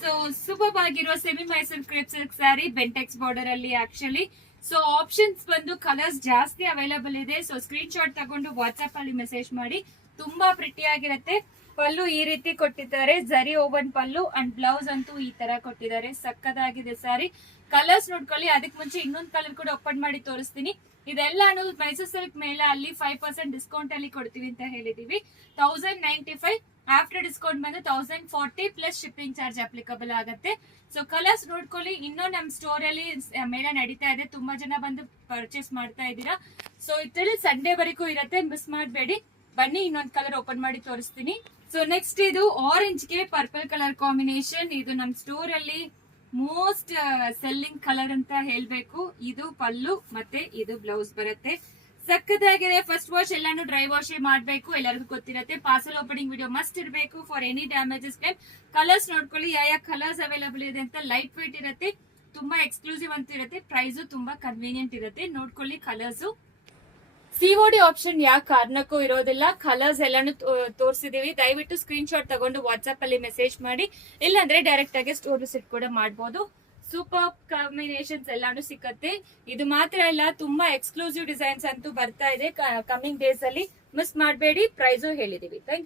So super ಆಗಿರೋ semi Mysore crepe silk sari Bentex border ಅಲ್ಲಿ actually. So options ಬಂದು ಕಲರ್ಸ್ ಜಾಸ್ತಿ ಅವೈಲಬಲ್ ಇದೆ. ಸೊ ಸ್ಕ್ರೀನ್ ಶಾಟ್ ತಗೊಂಡು ವಾಟ್ಸ್ಆಪ್ ಅಲ್ಲಿ ಮೆಸೇಜ್ ಮಾಡಿ. ತುಂಬಾ ಪ್ರಿಟಿ ಆಗಿರತ್ತೆ. ಪಲ್ಲು ಈ ರೀತಿ ಕೊಟ್ಟಿದ್ದಾರೆ, ಜರಿ ಓವನ್ ಪಲ್ಲು ಅಂಡ್ ಬ್ಲೌಸ್ ಅಂತೂ ಈ ತರ ಕೊಟ್ಟಿದ್ದಾರೆ. ಸಕ್ಕದಾಗಿದೆ ಸ್ಯಾರಿ. ಕಲರ್ಸ್ ನೋಡ್ಕೊಳ್ಳಿ. ಅದಕ್ಕೆ ಮುಂಚೆ ಇನ್ನೊಂದು ಕಲರ್ ಕೂಡ ಓಪನ್ ಮಾಡಿ ತೋರಿಸ್ತೀನಿ. ಇದೆಲ್ಲಾನು ಮೈಸೂರ್ ಸಿಲ್ಕ್ ಮೇಲೆ ಅಲ್ಲಿ 5% ಡಿಸ್ಕೌಂಟ್ ಅಲ್ಲಿ ಕೊಡ್ತೀವಿ ಅಂತ ಹೇಳಿದೀವಿ. 1095 ಆಫ್ಟರ್ ಡಿಸ್ಕೌಂಟ್ ಬಂದು 1040 ಪ್ಲಸ್ ಶಿಪ್ಪಿಂಗ್ ಚಾರ್ಜ್ ಅಪ್ಲಿಕಬಲ್ ಆಗುತ್ತೆ. ಸೊ ಕಲರ್ಸ್ ನೋಡ್ಕೊಳ್ಳಿ. ಇನ್ನೂ ನಮ್ ಸ್ಟೋರ್ ಅಲ್ಲಿ ಮೇಳ ನಡೀತಾ ಇದೆ, ತುಂಬಾ ಜನ ಬಂದು ಪರ್ಚೇಸ್ ಮಾಡ್ತಾ ಇದ್ದೀರಾ. ಸೊ ಇದ್ರಲ್ಲಿ ಸಂಡೇ ವರೆಗೂ ಇರತ್ತೆ, ಮಿಸ್ ಮಾಡಬೇಡಿ. ಬನ್ನಿ ಇನ್ನೊಂದು ಕಲರ್ ಓಪನ್ ಮಾಡಿ ತೋರಿಸ್ತೀನಿ. ಸೊ ನೆಕ್ಸ್ಟ್ ಇದು ಆರೆಂಜ್ ಗೆ ಪರ್ಪಲ್ ಕಲರ್ ಕಾಂಬಿನೇಷನ್. ಇದು ನಮ್ ಸ್ಟೋರ್ ಅಲ್ಲಿ ಮೋಸ್ಟ್ ಸೆಲ್ಲಿಂಗ್ ಕಲರ್ ಅಂತ ಹೇಳ್ಬೇಕು. ಇದು ಪಲ್ಲು ಮತ್ತೆ ಇದು ಬ್ಲೌಸ್ ಬರುತ್ತೆ. ಸಕ್ಕದಾಗಿದೆ. ಫಸ್ಟ್ ವಾಶ್ ಎಲ್ಲಾನು ಡ್ರೈ ವಾಶ್ ಮಾಡ್ಬೇಕು, ಎಲ್ಲರಿಗೂ ಗೊತ್ತಿರತ್ತೆ. ಪಾರ್ಸಲ್ ಓಪನಿಂಗ್ ವಿಡಿಯೋ ಮಸ್ಟ್ ಇರಬೇಕು for any damages claim. Colours ನೋಡ್ಕೊಳ್ಳಿ, ಯಾವ ಕಲರ್ಸ್ ಅವೈಲಬಲ್ ಇದೆ ಅಂತ. ಲೈಟ್ ವೇಟ್ ಇರುತ್ತೆ, ತುಂಬಾ ಎಕ್ಸ್ಕ್ಲೂಸಿವ್ ಅಂತ ಇರುತ್ತೆ. ಪ್ರೈಸ್ ತುಂಬಾ ಕನ್ವೀನಿಯಂಟ್ ಇರುತ್ತೆ. ನೋಡ್ಕೊಳ್ಳಿ ಕಲರ್ಸ್. ಸಿಒಡಿ ಆಪ್ಷನ್ ಯಾವ ಕಾರಣಕ್ಕೂ ಇರೋದಿಲ್ಲ. ಕಲರ್ಸ್ ಎಲ್ಲಾನು ತೋರಿಸಿದೀವಿ. ದಯವಿಟ್ಟು ಸ್ಕ್ರೀನ್ ಶಾಟ್ ತಗೊಂಡು ವಾಟ್ಸ್ಆಪ್ ಅಲ್ಲಿ ಮೆಸೇಜ್ ಮಾಡಿ, ಇಲ್ಲಾಂದ್ರೆ ಡೈರೆಕ್ಟ್ ಆಗಿ ಸ್ಟೋರ್ ವಿಸಿಟ್ ಕೂಡ ಮಾಡಬಹುದು. ಸೂಪರ್ ಕಾಂಬಿನೇಷನ್ಸ್ ಎಲ್ಲಾನು ಸಿಕ್ಕತ್ತೆ. ಇದು ಮಾತ್ರ ಇಲ್ಲ, ತುಂಬಾ ಎಕ್ಸ್ಕ್ಲೂಸಿವ್ ಡಿಸೈನ್ಸ್ ಅಂತೂ ಬರ್ತಾ ಇದೆ ಕಮಿಂಗ್ ಡೇಸ್ ಅಲ್ಲಿ. ಮಿಸ್ ಮಾಡಬೇಡಿ. ಪ್ರೈಸು ಹೇಳಿದೀವಿ. Thank you.